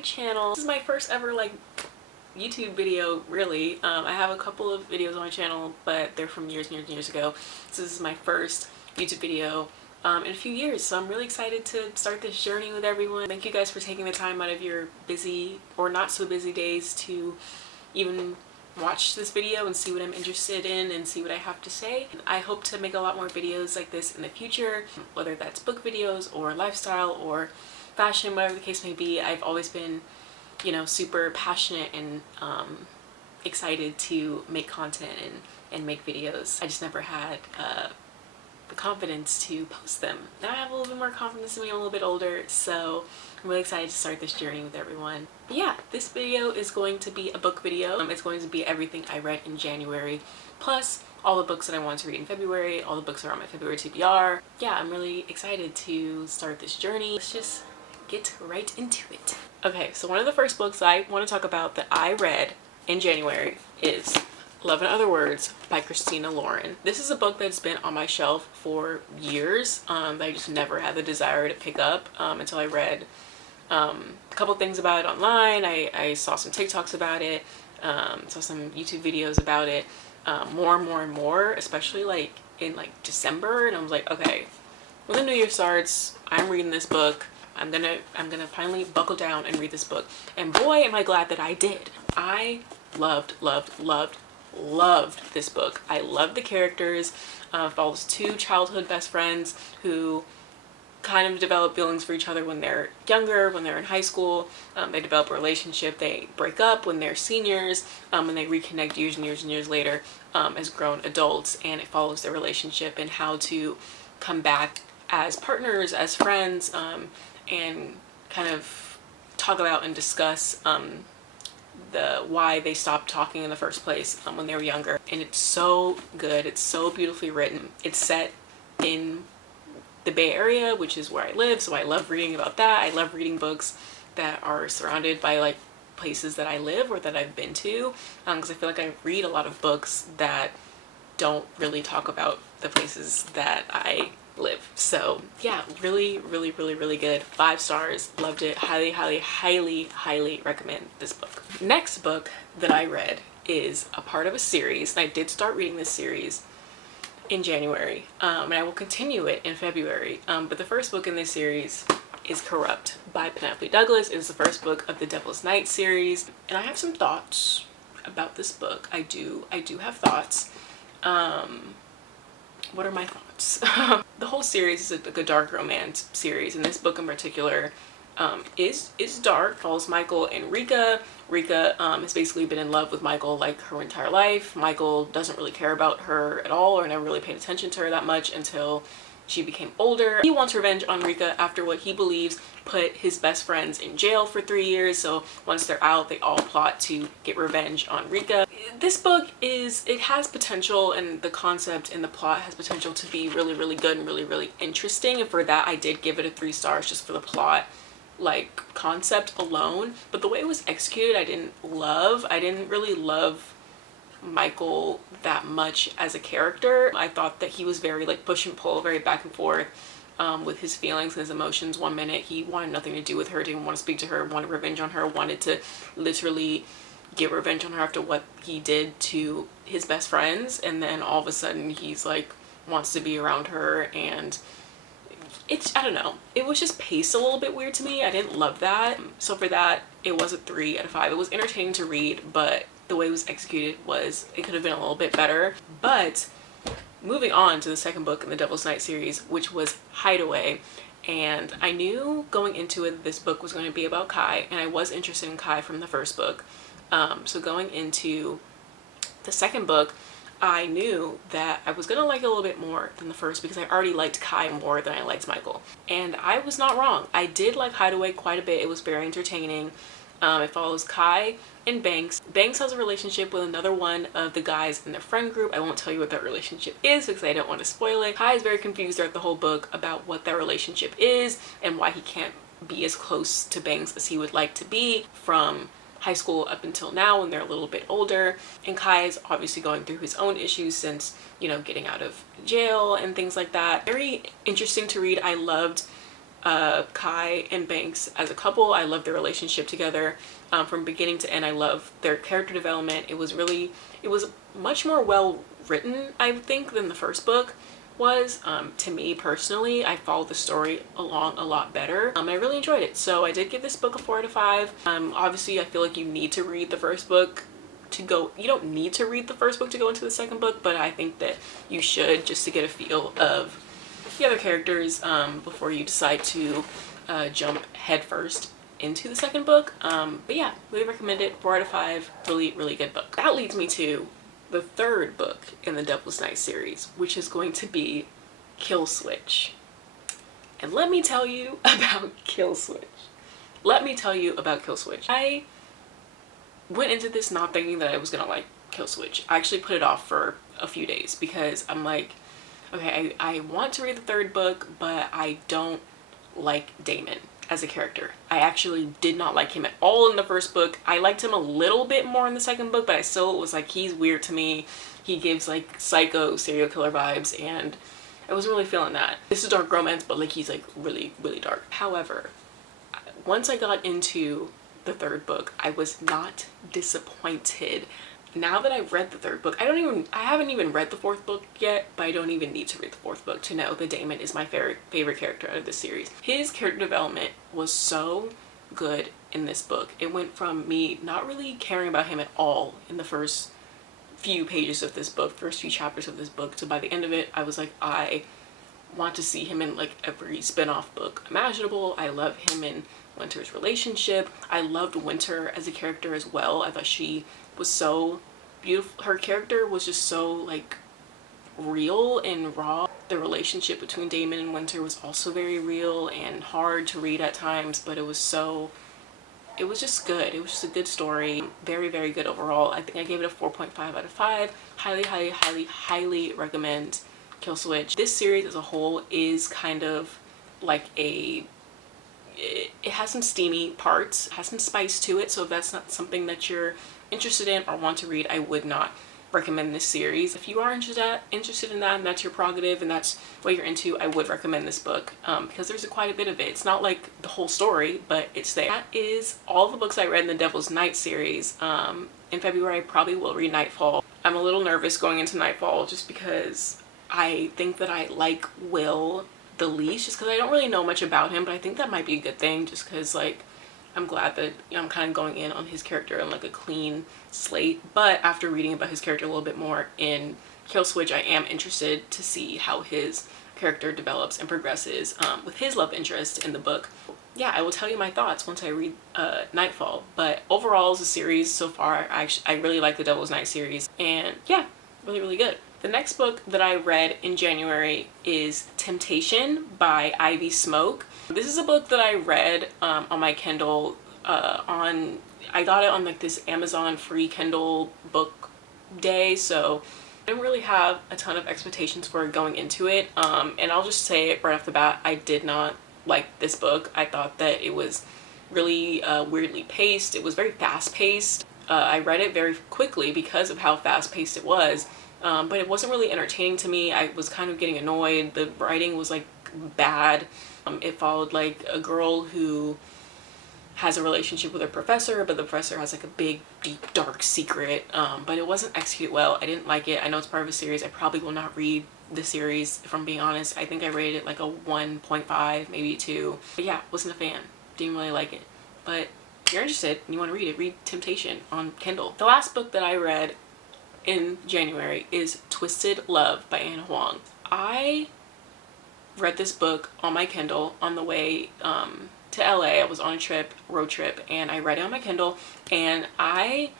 my channel. This is my first ever like YouTube video, really. I have a couple of videos on my channel, but they're from years and years and years ago. So this is my first YouTube video in a few years, so I'm really excited to start this journey with everyone. Thank you guys for taking the time out of your busy or not so busy days to even watch this video and see what I'm interested in and see what I have to say. I hope to make a lot more videos like this in the future, whether that's book videos or lifestyle or fashion, whatever the case may be. I've always been, you know, super passionate and excited to make content and make videos. I just never had the confidence to post them. Now I have a little bit more confidence in me. I'm a little bit older, so I'm really excited to start this journey with everyone. But yeah, this video is going to be a book video. It's going to be everything I read in January, plus all the books that I wanted to read in February. All the books are on my February TBR. Yeah, I'm really excited to start this journey. Let's just get right into it. Okay, so one of the first books I want to talk about that I read in January is Love in Other Words by Christina Lauren. This is a book that's been on my shelf for years that I just never had the desire to pick up until I read a couple things about it online. I saw some TikToks about it, saw some YouTube videos about it, more and more, especially like in like December, and I was like, okay, when the new year starts, I'm reading this book. I'm gonna finally buckle down and read this book. And boy, am I glad that I did. I loved this book. I loved the characters. Follows two childhood best friends who kind of develop feelings for each other when they're younger, when they're in high school. They develop a relationship. They break up when they're seniors, and they reconnect years and years and years later as grown adults. And it follows their relationship and how to come back as partners, as friends, and kind of talk about and discuss the why they stopped talking in the first place when they were younger. And it's so good. It's so beautifully written. It's set in the Bay Area, which is where I live, so I love reading about that. I love reading books that are surrounded by like places that I live or that I've been to, because I feel like I read a lot of books that don't really talk about the places that I live. So yeah, really good. 5 stars. Loved it. Highly recommend this book. Next book that I read is a part of a series, and I did start reading this series in January, and I will continue it in February, but the first book in this series is Corrupt by Penelope Douglas. It is the first book of the Devil's Night series, and I have some thoughts about this book. I do have thoughts. What are my thoughts? The whole series is like a dark romance series, and this book in particular is dark. Follows Michael and Rika. Rika has basically been in love with Michael like her entire life. Michael doesn't really care about her at all or never really paid attention to her that much until she became older. He wants revenge on Rika after what he believes put his best friends in jail for 3 years. So once they're out, they all plot to get revenge on Rika. This book it has potential, and the concept and the plot has potential to be really good and really interesting. And for that, I did give it a 3 stars just for the plot, like concept alone. But the way it was executed, I didn't really love Michael that much as a character. I thought that he was very like push and pull, very back and forth with his feelings and his emotions. One minute he wanted nothing to do with her, didn't want to speak to her, wanted revenge on her, wanted to literally get revenge on her after what he did to his best friends, and then all of a sudden he's like wants to be around her. And it's, I don't know, it was just paced a little bit weird to me. I didn't love that. So for that, it was a 3 out of 5. It was entertaining to read, but the way it was executed it could have been a little bit better. But moving on to the second book in the Devil's Night series, which was Hideaway. And I knew going into it this book was going to be about Kai, and I was interested in Kai from the first book. So going into the second book, I knew that I was going to like it a little bit more than the first because I already liked Kai more than I liked Michael. And I was not wrong. I did like Hideaway quite a bit. It was very entertaining. It follows Kai and Banks. Banks has a relationship with another one of the guys in their friend group. I won't tell you what that relationship is because I don't want to spoil it. Kai is very confused throughout the whole book about what that relationship is and why he can't be as close to Banks as he would like to be from high school up until now when they're a little bit older. And Kai is obviously going through his own issues since, you know, getting out of jail and things like that. Very interesting to read. I loved Kai and Banks as a couple. I love their relationship together from beginning to end. I love their character development. It was much more well written, I think, than the first book was. To me personally, I followed the story along a lot better. I really enjoyed it. So I did give this book a 4 out of 5. Obviously I feel like you need to read the first book you don't need to read the first book to go into the second book, but I think that you should, just to get a feel of the other characters before you decide to jump headfirst into the second book. But yeah, really recommend it. 4 out of 5. Really, really good book. That leads me to the third book in the Devil's Night series, which is going to be Killswitch. And let me tell you about Killswitch. I went into this not thinking that I was gonna like Killswitch. I actually put it off for a few days because I'm like, okay, I want to read the third book, but I don't like Damon as a character. I actually did not like him at all in the first book. I liked him a little bit more in the second book, but I still was like, he's weird to me. He gives like psycho serial killer vibes, and I wasn't really feeling that. This is dark romance, but like he's like really, really dark. However, once I got into the third book, I was not disappointed. Now that I've read the third book, I haven't even read the fourth book yet, but I don't even need to read the fourth book to know that Damon is my favorite character out of this series. His character development was so good in this book. It went from me not really caring about him at all in the first few pages of this book, first few chapters of this book, to by the end of it, I was like, I want to see him in like every spin-off book imaginable. I love him in Winter's relationship. I loved Winter as a character as well. I thought she was so beautiful. Her character was just so like real and raw. The relationship between Damon and Winter was also very real and hard to read at times, but it was just good. It was just a good story. Very, very good overall. I think I gave it a 4.5 out of 5. Highly, highly, highly, highly recommend Killswitch. This series as a whole is kind of like it has some steamy parts, has some spice to it, so if that's not something that you're interested in or want to read, I would not recommend this series. If you are interested in that and that's your prerogative and that's what you're into, I would recommend this book because there's quite a bit of it. It's not like the whole story, but it's there. That is all the books I read in the Devil's Night series. In February, I probably will read Nightfall. I'm a little nervous going into Nightfall just because I think that I like Will the least, just because I don't really know much about him, but I think that might be a good thing just because like I'm glad that I'm kind of going in on his character on like a clean slate. But after reading about his character a little bit more in Killswitch, I am interested to see how his character develops and progresses with his love interest in the book. Yeah, I will tell you my thoughts once I read Nightfall. But overall as a series so far, I really like the Devil's Night series, and yeah, really, really good. The next book that I read in January is Temptation by Ivy Smoke. This is a book that I read on my Kindle I got it on like this Amazon free Kindle book day, so I didn't really have a ton of expectations for going into it. And I'll just say it right off the bat, I did not like this book. I thought that it was really weirdly paced. It was very fast paced. I read it very quickly because of how fast paced it was. But it wasn't really entertaining to me. I was kind of getting annoyed. The writing was like bad. It followed like a girl who has a relationship with her professor, but the professor has like a big, deep, dark secret. But it wasn't executed well. I didn't like it. I know it's part of a series. I probably will not read the series, if I'm being honest. I think I rated it like a 1.5, maybe 2. But yeah, wasn't a fan. Didn't really like it. But if you're interested and you want to read it, read Temptation on Kindle. The last book that I read in January is Twisted Love by Ana Huang. I read this book on my Kindle on the way to LA. I was on a road trip, and I read it on my Kindle, and I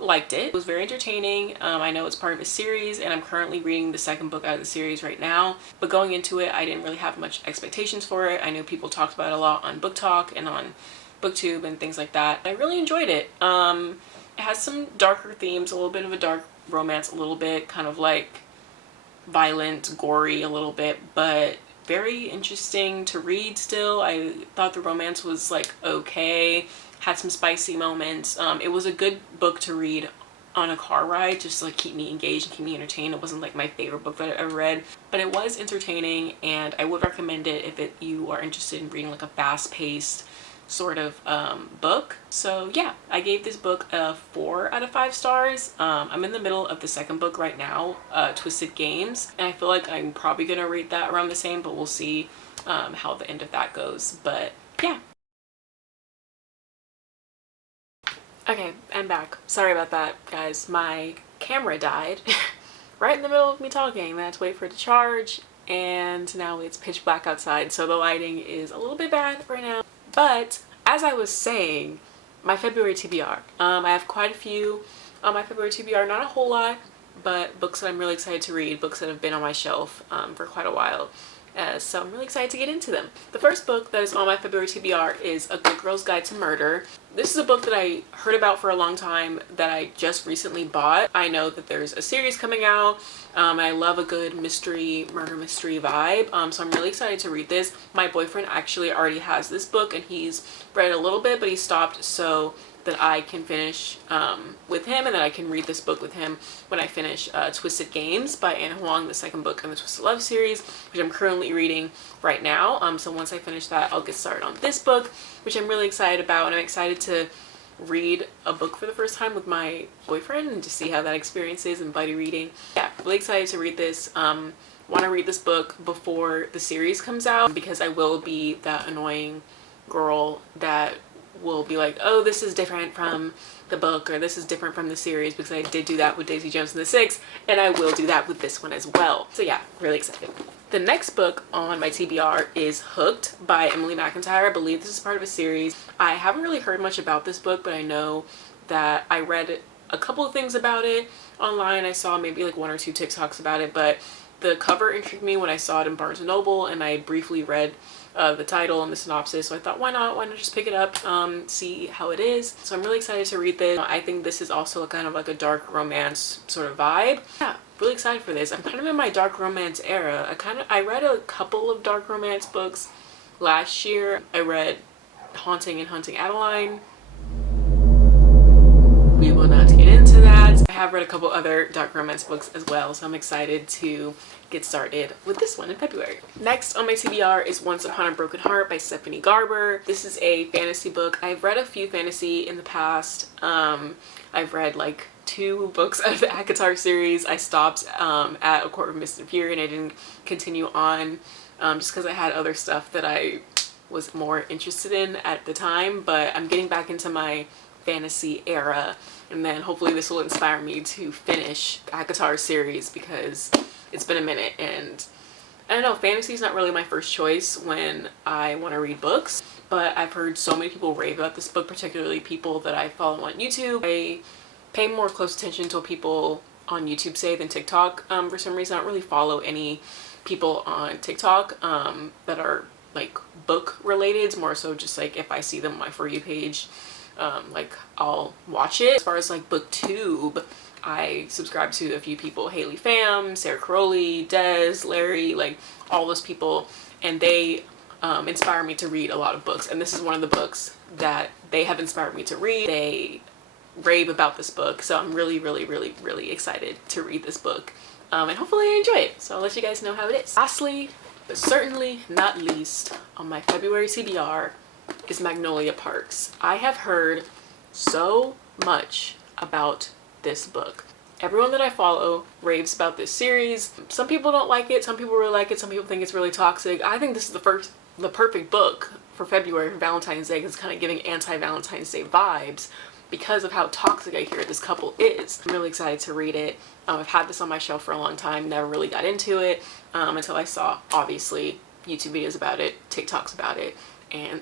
liked it. It was very entertaining. I know it's part of a series, and I'm currently reading the second book out of the series right now, but going into it, I didn't really have much expectations for it. I know people talked about it a lot on Book Talk and on BookTube and things like that. I really enjoyed it. It has some darker themes, a little bit of a dark romance, a little bit kind of like violent, gory a little bit, but very interesting to read still. I thought the romance was like okay, had some spicy moments. It was a good book to read on a car ride just to like keep me engaged and keep me entertained. It wasn't like my favorite book that I ever read, but it was entertaining, and I would recommend it if you are interested in reading like a fast-paced sort of book. So yeah, I gave this book a 4 out of 5 stars. I'm in the middle of the second book right now, Twisted Games, and I feel like I'm probably gonna rate that around the same, but we'll see how the end of that goes. But yeah. Okay, I'm back. Sorry about that, guys. My camera died right in the middle of me talking. I had to wait for it to charge, and now it's pitch black outside, so the lighting is a little bit bad right now. But as I was saying, my February TBR. I have quite a few on my February TBR, not a whole lot, but books that I'm really excited to read, books that have been on my shelf for quite a while. So I'm really excited to get into them. The first book that is on my February TBR is A Good Girl's Guide to Murder. This is a book that I heard about for a long time that I just recently bought. I know that there's a series coming out. I love a good mystery, murder mystery vibe. So I'm really excited to read this. My boyfriend actually already has this book and he's read a little bit, but he stopped so that I can finish with him, and that I can read this book with him when I finish Twisted Games by Ana Huang, the second book in the Twisted Love series, which I'm currently reading right now. So once I finish that, I'll get started on this book, which I'm really excited about, and I'm excited to read a book for the first time with my boyfriend and to see how that experience is, and buddy reading. Yeah, really excited to read this. Want to read this book before the series comes out, because I will be that annoying girl that will be like, oh, this is different from the book, or this is different from the series, because I did do that with Daisy Jones and the Six, and I will do that with this one as well. So yeah, really excited. The next book on my TBR is Hooked by Emily McIntyre. I believe this is part of a series. I haven't really heard much about this book, but I know that I read a couple of things about it online. I saw maybe like 1 or 2 TikToks about it, but the cover intrigued me when I saw it in Barnes & Noble, and I briefly read the title and the synopsis, so I thought, why not just pick it up, see how it is. So I'm really excited to read this. I think this is also kind of like a dark romance sort of vibe. Yeah, really excited for this. I'm kind of in my dark romance era. I read a couple of dark romance books last year. I read Haunting and Hunting Adeline. We will not get into that. I have read a couple other dark romance books as well, so I'm excited to get started with this one in February. Next on my TBR is Once Upon a Broken Heart by Stephanie Garber. This is a fantasy book. I've read a few fantasy in the past. I've read like 2 books of the ACOTAR series. I stopped at A Court of Mist and Fury, and I didn't continue on just because I had other stuff that I was more interested in at the time, but I'm getting back into my fantasy era, and then hopefully this will inspire me to finish the ACOTAR series, because it's been a minute, and I don't know, fantasy is not really my first choice when I want to read books, but I've heard so many people rave about this book, particularly people that I follow on YouTube. I pay more close attention to what people on YouTube say than TikTok. For some reason I don't really follow any people on TikTok that are like book related. It's more so just like if I see them on my For You page, like I'll watch it. As far as like BookTube, I subscribe to a few people, Haley Pham, Sarah Crowley, Des, Larry, like all those people, and they inspire me to read a lot of books, and this is one of the books that they have inspired me to read. They rave about this book, so I'm really excited to read this book, and hopefully I enjoy it, so I'll let you guys know how it is. Lastly, but certainly not least, on my February TBR is Magnolia Parks. I have heard so much about this book. Everyone that I follow raves about this series. Some people don't like it, some people really like it, some people think it's really toxic. I think this is the perfect book for February, for Valentine's Day, because it's kind of giving anti-Valentine's Day vibes because of how toxic I hear this couple is. I'm really excited to read it. I've had this on my shelf for a long time, never really got into it until I saw, obviously, YouTube videos about it, TikToks about it, and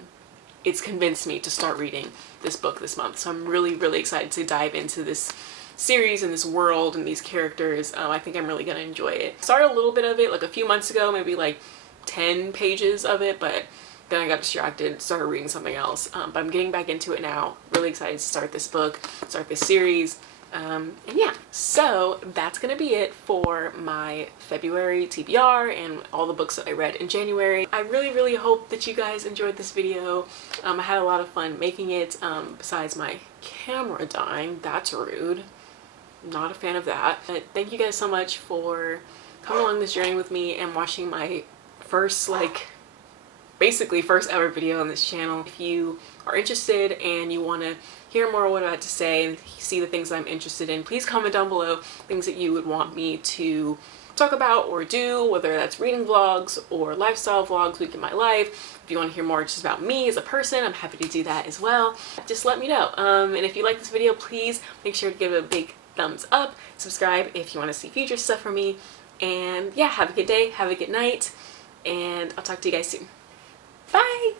it's convinced me to start reading this book this month. So I'm really excited to dive into this series and this world and these characters. I think I'm really gonna enjoy it. Started a little bit of it like a few months ago, maybe like 10 pages of it, but then I got distracted, started reading something else. But I'm getting back into it now. Really excited to start this book, start this series. And yeah, so that's gonna be it for my February TBR and all the books that I read in January. I really hope that you guys enjoyed this video. I had a lot of fun making it, besides my camera dying. That's rude. Not a fan of that. But thank you guys so much for coming along this journey with me and watching my first, like, basically first ever video on this channel. If you are interested and you want to hear more what I had to say and see the things I'm interested in, please comment down below things that you would want me to talk about or do, whether that's reading vlogs or lifestyle vlogs, week in my life. If you want to hear more just about me as a person, I'm happy to do that as well. Just let me know. And if you like this video, please make sure to give it a big thumbs up, subscribe if you want to see future stuff from me, and yeah, have a good day, have a good night, and I'll talk to you guys soon. Bye!